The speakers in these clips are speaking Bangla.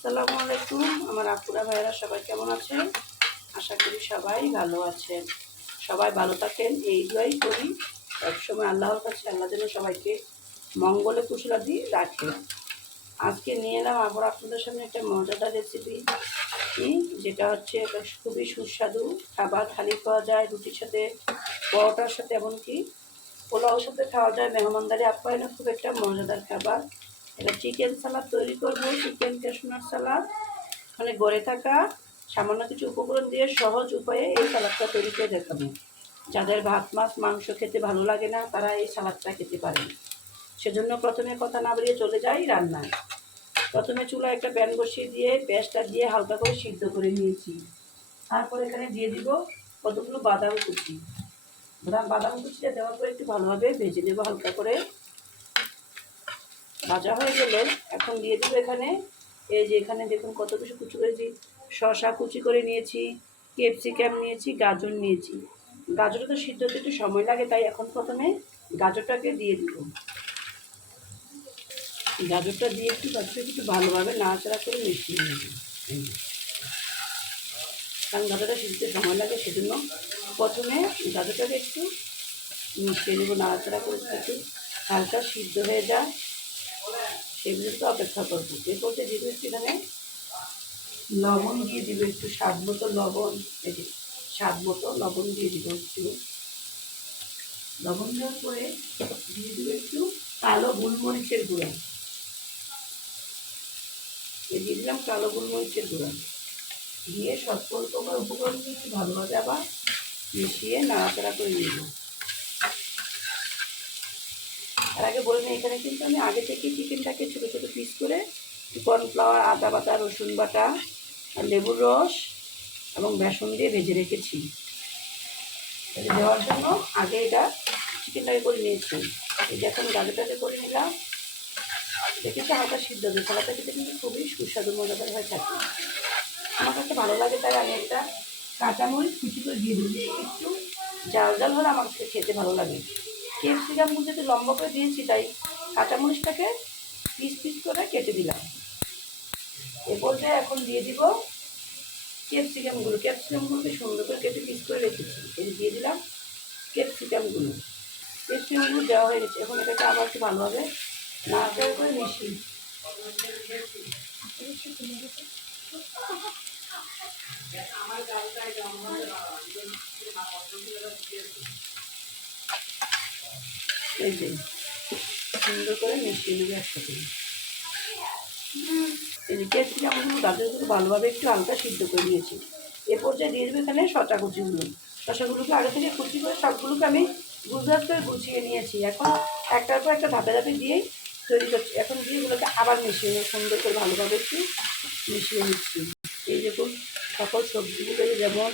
আসসালামু আলাইকুম। আমার আপুরা ভাইয়েরা সবাই কেমন আছেন? আশা করি সবাই ভালো আছেন। সবাই ভালো থাকেন, এই দোয়াই করি। সবসময় আল্লাহর কাছে, আল্লাহ যেন সবাইকে মঙ্গলে কুশলাদি রাখে। আজকে নিয়ে এলাম আবার আপনাদের সামনে একটা মজাদার রেসিপি যেটা হচ্ছে খুবই সুস্বাদু খাবার। খালি খাওয়া যায়, রুটির সাথে, পরোটার সাথে, এমনকি পোলাওর সাথে খাওয়া যায়। মেহমানদারি আপ্যায়নে খুব একটা মজাদার খাবার। এটা চিকেন সালাদ তৈরি করব, চিকেন ক্যাশনার সালাদ। মানে গড়ে থাকা সামান্য কিছু উপকরণ দিয়ে সহজ উপায়ে এই সালাদটা তৈরি করে দেখাবো যাদের ভাত, মাছ, মাংস খেতে ভালো লাগে না, তারা এই সালাদটা খেতে পারেন। সেজন্য প্রথমে কথা না বাড়িয়ে চলে যাই রান্নায়। প্রথমে চুলা একটা প্যান বসিয়ে দিয়ে পেঁয়াজটা দিয়ে হালকা করে সিদ্ধ করে নিয়েছি। তারপর এখানে দিয়ে দিব কতগুলো বাদাম কুচি বাদাম কুচিটা দেওয়ার পর একটু ভালোভাবে ভেজে নেব হালকা করে। ভাজা হয়ে গেলে এখন দিয়ে দিব এখানে। এই যে এখানে দেখুন কত কিছু কুচি করেছি। শশা কুচি করে নিয়েছি, ক্যাপসিকাম নিয়েছি, গাজর নিয়েছি। গাজরটা তো সিদ্ধ হতে একটু সময় লাগে, তাই এখন প্রথমে গাজরটাকে দিয়ে দিব। গাজরটা দিয়ে একটু গাজরটা একটু ভালোভাবে নাড়াচাড়া করে মিশিয়ে নেব। এই যে। কারণ গাজরটা সিদ্ধতে সময় লাগে, সেজন্য প্রথমে গাজরটাকে একটু মিশিয়ে নেব, নাড়াচাড়া করে একটু হালকা সিদ্ধ হয়ে যায় সেগুলো তো অপেক্ষা করব। এরপর দিব এখানে? লবণ দিয়ে দিব একটু, স্বাদ মতো লবণ। যে, স্বাদ মতো লবণ দিয়ে দিব একটু। লবণ দেওয়ার পরে দিয়ে দিব একটু কালো গোলমরিচের গুঁড়া। এই দিয়ে দিলাম কালো গোলমরিচের গুঁড়া। দিয়ে প্রকার উপকরণ দিয়ে ভালোভাবে আবার মিশিয়ে নাড়াচাড়া করে নিব। আর আগে বলে নিই, এখানে কিন্তু আমি আগে থেকে চিকেনটাকে ছোটো ছোটো পিস করে কর্নফ্লাওয়ার আদা বাটা রসুন বাটা, আর লেবুর রস এবং বেসন দিয়ে ভেজে রেখেছি। দেওয়ার জন্য আগে এটা চিকেনটাকে করে নিয়েছি। এই এখন গাজরটাকে করে নিলাম। দেখেছি হালকা সিদ্ধ দিয়ে সালাটা খেতে কিন্তু খুবই সুস্বাদু, মজাদার হয়ে থাকে। আমার কাছে ভালো লাগে তাই আমি একটা কাঁচামরিচ কুচি করে দিয়ে দিই একটু জাল জাল হলে আমার খেতে ভালো লাগে। ক্যাপসিকামগুলো যেহেতু লম্বা করে দিয়েছি, তাই কাঁচামরিচটাকে পিস পিস করে কেটে দিলাম। এরপর এখন দিয়ে দিব ক্যাপসিকামগুলো ক্যাপসিকামগুলোকে সুন্দর করে কেটে পিস করে রেখেছি। এই দিয়ে দিলাম ক্যাপসিকামগুলো ক্যাপসিকামগুলো দেওয়া হয়ে গেছে। এখন এটাকে আবার একটু ভালোভাবে নাড়াচাড়া করে মিশিয়ে এই যে, সুন্দর করে মিশিয়ে নেবে একসাথে। যে ক্যাপসিকামগুলো গাজরগুলো ভালোভাবে একটু হালকা সিদ্ধ করে নিয়েছি। এ পর্যায়ে দিয়ে দেবে এখানে শশা কুচিগুলো। শশাগুলোকে আগে থেকে কুচি করে সবগুলোকে আমি গুজরাট করে গুছিয়ে নিয়েছি। এখন একটার পর একটা ধাপে ধাপে দিয়েই তৈরি করছি। এখন দিয়ে এগুলোকে আবার মিশিয়ে নিয়ে সুন্দর করে ভালোভাবে একটু মিশিয়ে নিচ্ছি। এই দেখুন, সকল সবজিগুলো যেমন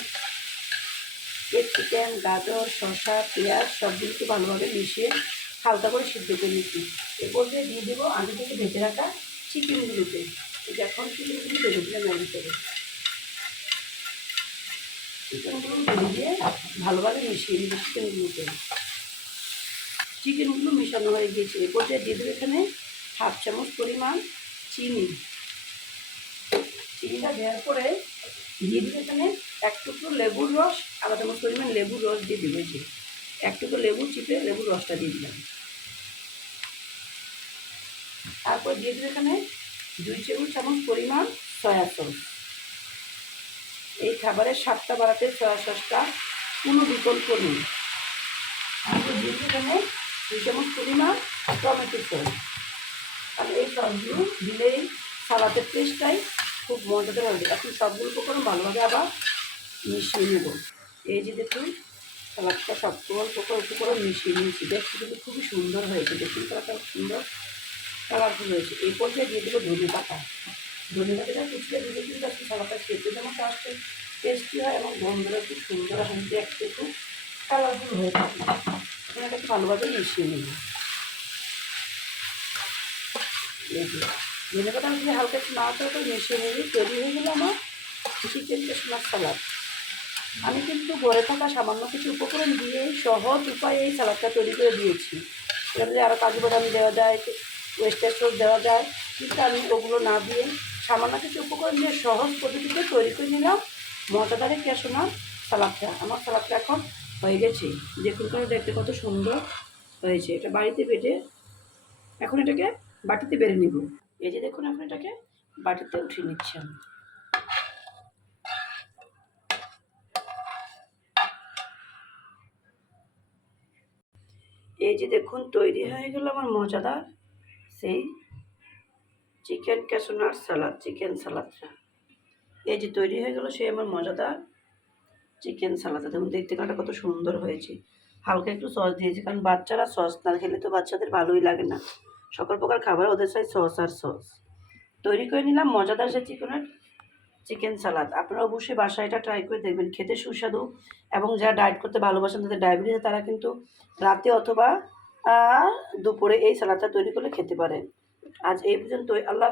ক্যাপসিকাম গাজর, শসা, পেঁয়াজ সবগুলোকে ভালোভাবে মিশিয়ে হালকা করে সিদ্ধ করে নিচ্ছি। এরপর দিয়ে দিয়ে দেবো আগে থেকে ভেজে রাখা চিকেনগুলোতে এই এখন চিকেনগুলো ভেজে দিলাম এর ভিতরে। চিকেনগুলো ভেজে দিয়ে ভালোভাবে মিশিয়ে নিব চিকেনগুলোতে চিকেনগুলো মেশানো হয়ে গিয়েছে। এরপর দিয়ে দিয়ে দেবো এখানে হাফ চামচ পরিমাণ চিনি। চিনিটা দেওয়ার পরে দিয়ে দিবে এখানে এক টুকরো লেবুর রস আধা চামচ পরিমাণ লেবুর রস দিয়ে দিবে যে। এক টুকরো লেবু চিপে লেবুর রসটা দিয়ে দিলাম। তারপর দিয়ে দিবে এখানে দুই টেবিল চামচ পরিমাণ সয়া সস। এই খাবারের স্বাদটা বাড়াতে সয়া সসটা কোনো বিকল্প নেই। তারপর দিয়ে দিবে এখানে দুই চামচ পরিমাণ টমেটো সস। আর এই সসগুলো দিলেই সালাদের টেস্টটাই খুব মজাদার হবে। এখন সবগুলো উপকরণ ভালোভাবে আবার মিশিয়ে নেব। এই যে দেখুন সালাদটা সব উপকরণ উপকরণ মিশিয়ে নিয়েছি। দেখতে কিন্তু খুবই সুন্দর হয়েছে। দেখুন সালাদটা সুন্দর কালারফুল হয়েছে। এই পর্যায়ে দিয়ে দেবো ধনে পাতা। ধনে পাতাটা কুচকে দিলে কিন্তু আজকে সালাদটা খেতে যেমন আসতে টেস্টি হয় এবং গন্ধটা খুব সুন্দর হয়। দেখতে খুব কালারফুল হয়ে থাকে। এটাকে ভালোভাবে মিশিয়ে নেব। ধনে পাতা আমি হালকা একটু নাড়াচাড়া করে মিশিয়ে নেবে তৈরি হয়ে গেলে আমার চিকেন কেশমার সালাদ। আমি কিন্তু ঘরে থাকা সামান্য কিছু উপকরণ দিয়ে সহজ উপায়ে এই সালাদটা তৈরি করে দিয়েছি। এখানে আরও কাজু বাদাম দেওয়া যায় ওয়েস্টার সস দেওয়া যায়, কিন্তু আমি ওগুলো না দিয়ে সামান্য কিছু উপকরণ দিয়ে সহজ পদ্ধতিতে তৈরি করে নিলাম। মজাদারে কেশোনা সালাদটা। আমার সালাদটা এখন হয়ে গেছে। দেখুন করে দেখতে কত সুন্দর হয়েছে। এটা বাড়িতে বেটে এখন এটাকে বাটিতে বেড়ে নিব। এই যে দেখুন, এখন এটাকে বাটিতে উঠিয়ে নিচ্ছি আমি। এই যে দেখুন, তৈরি হয়ে গেল আমার মজাদার সেই চিকেন ক্যাসোনার সালাদ চিকেন সালাদটা এই যে তৈরি হয়ে গেল সেই আমার মজাদার চিকেন সালাদটা দেখুন, দেখতে কাটা কত সুন্দর হয়েছে। হালকা একটু সস দিয়েছি, কারণ বাচ্চারা সস না খেলে তো বাচ্চাদের ভালোই লাগে না। সকল প্রকার খাবার ওদের চাই সস আর সস তৈরি করে নিলাম মজাদার সে চিকেনের চিকেন সালাদ। আপনারা অবশ্যই বাসায় এটা ট্রাই করে দেখবেন। খেতে সুস্বাদু এবং যারা ডায়েট করতে ভালোবাসেন তাদের ডায়াবেটিস তারা কিন্তু রাতে অথবা দুপুরে এই সালাদটা তৈরি করে খেতে পারেন। আজ এই পর্যন্তই। আল্লাহ